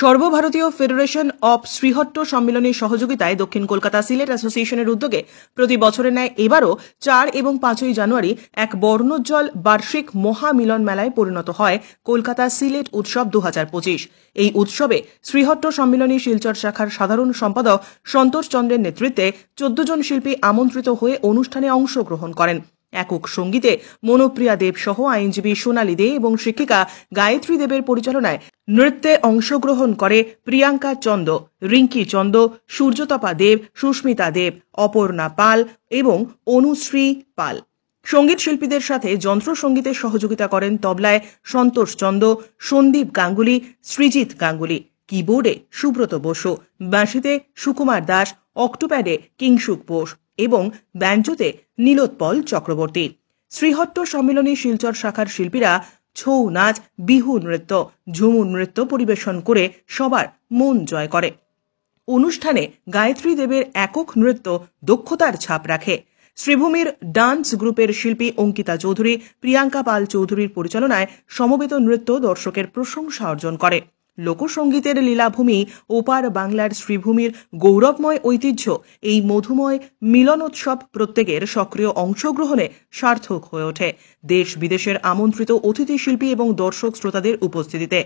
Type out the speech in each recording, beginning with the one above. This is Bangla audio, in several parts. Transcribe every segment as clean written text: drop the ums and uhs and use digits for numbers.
সর্বভারতীয় ফেডারেশন অব শ্রীহট্ট সম্মেলনের সহযোগিতায় দক্ষিণ কলকাতা সিলেট অ্যাসোসিয়েশনের উদ্যোগে প্রতি বছরের ন্যায় এবারও 4 এবং 5ই জানুয়ারি এক বর্ণোজ্জ্বল বার্ষিক মহামিলন মেলায় পরিণত হয় কলকাতা সিলেট উৎসব 2025। এই উৎসবে শ্রীহট্ট সম্মেলনী শিলচর শাখার সাধারণ সম্পাদক সন্তোষ চন্দ্রের নেতৃত্বে 14 জন শিল্পী আমন্ত্রিত হয়ে অনুষ্ঠানে অংশগ্রহণ করেন। একক সঙ্গীতে মনোপ্রিয়া দেব সহ আইনজীবী সোনালী দে এবং শিক্ষিকা গায়ত্রী দেবের পরিচালনায় নৃত্যে অংশগ্রহণ করে প্রিয়াঙ্কা চন্দ, রিঙ্কি চন্দ, সূর্যতপা দেব, সুস্মিতা দেব, অপর্ণা পাল এবং অনুশ্রী পাল। সঙ্গীত শিল্পীদের সাথে যন্ত্রসঙ্গীতের সহযোগিতা করেন তবলায় সন্তোষ চন্দ, সন্দীপ গাঙ্গুলি, সৃজিত গাঙ্গুলি, কিবোর্ডে সুব্রত বসু, বাঁশিতে সুকুমার দাস, অক্টোপ্যাডে কিংসুক বোস এবং ব্যাঞ্জোতে নীলোৎপল চক্রবর্তী। শ্রীহট্ট সম্মেলনী শিলচর শাখার শিল্পীরা ছৌ নাচ, বিহু নৃত্য, ঝুমুর নৃত্য পরিবেশন করে সবার মন জয় করে। অনুষ্ঠানে গায়ত্রী দেবের একক নৃত্য দক্ষতার ছাপ রাখে। শ্রীভূমির ডান্স গ্রুপের শিল্পী অঙ্কিতা চৌধুরী, প্রিয়াঙ্কা পাল চৌধুরীর পরিচালনায় সমবেত নৃত্য দর্শকের প্রশংসা অর্জন করে। লোকসঙ্গীতের লীলাভূমি ওপার বাংলার শ্রীভূমির গৌরবময় ঐতিহ্য এই মধুময় মিলনোৎসব প্রত্যেকের সক্রিয় অংশগ্রহণে সার্থক হয়ে ওঠে দেশ বিদেশের আমন্ত্রিত অতিথি শিল্পী এবং দর্শক শ্রোতাদের উপস্থিতিতে।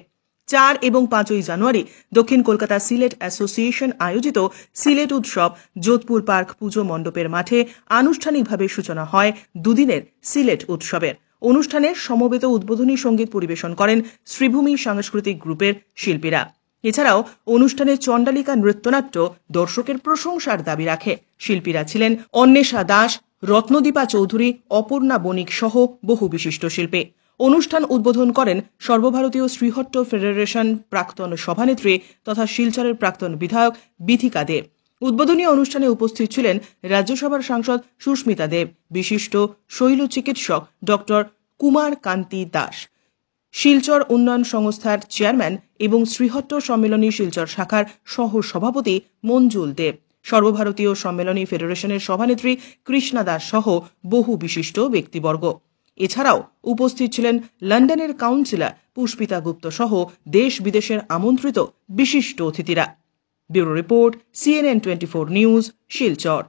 4 এবং 5ই জানুয়ারি দক্ষিণ কলকাতা সিলেট অ্যাসোসিয়েশন আয়োজিত সিলেট উৎসব যোধপুর পার্ক পুজো মণ্ডপের মাঠে আনুষ্ঠানিকভাবে সূচনা হয় দুদিনের সিলেট উৎসবের। অনুষ্ঠানে সমবেত উদ্বোধনী সঙ্গীত পরিবেশন করেন শ্রীভূমি সাংস্কৃতিক গ্রুপের শিল্পীরা। এছাড়াও অনুষ্ঠানে চণ্ডালিকা নৃত্যনাট্য দর্শকের প্রশংসার দাবি রাখে। শিল্পীরা ছিলেন অন্বেষা দাস, রত্নদীপা চৌধুরী, অপর্ণা বণিক সহ বহু বিশিষ্ট শিল্পী। অনুষ্ঠান উদ্বোধন করেন সর্বভারতীয় শ্রীহট্ট ফেডারেশন প্রাক্তন সভানেত্রী তথা শিলচরের প্রাক্তন বিধায়ক বিথিকা দেব। উদ্বোধনী অনুষ্ঠানে উপস্থিত ছিলেন রাজ্যসভার সাংসদ সুস্মিতা দেব, বিশিষ্ট শৈল চিকিৎসক ডক্টর কুমার কান্তি দাস, শিলচর উন্নয়ন সংস্থার চেয়ারম্যান এবং শ্রীহট্ট সম্মেলনী শিলচর শাখার সহ সভাপতি মঞ্জুল দেব, সর্বভারতীয় সম্মেলনী ফেডারেশনের সভানেত্রী কৃষ্ণা দাস সহ বহু বিশিষ্ট ব্যক্তিবর্গ। এছাড়াও উপস্থিত ছিলেন লন্ডনের কাউন্সিলর পুষ্পিতা গুপ্ত সহ দেশ বিদেশের আমন্ত্রিত বিশিষ্ট অতিথিরা। Bureau report, CNN24 news, Silchar.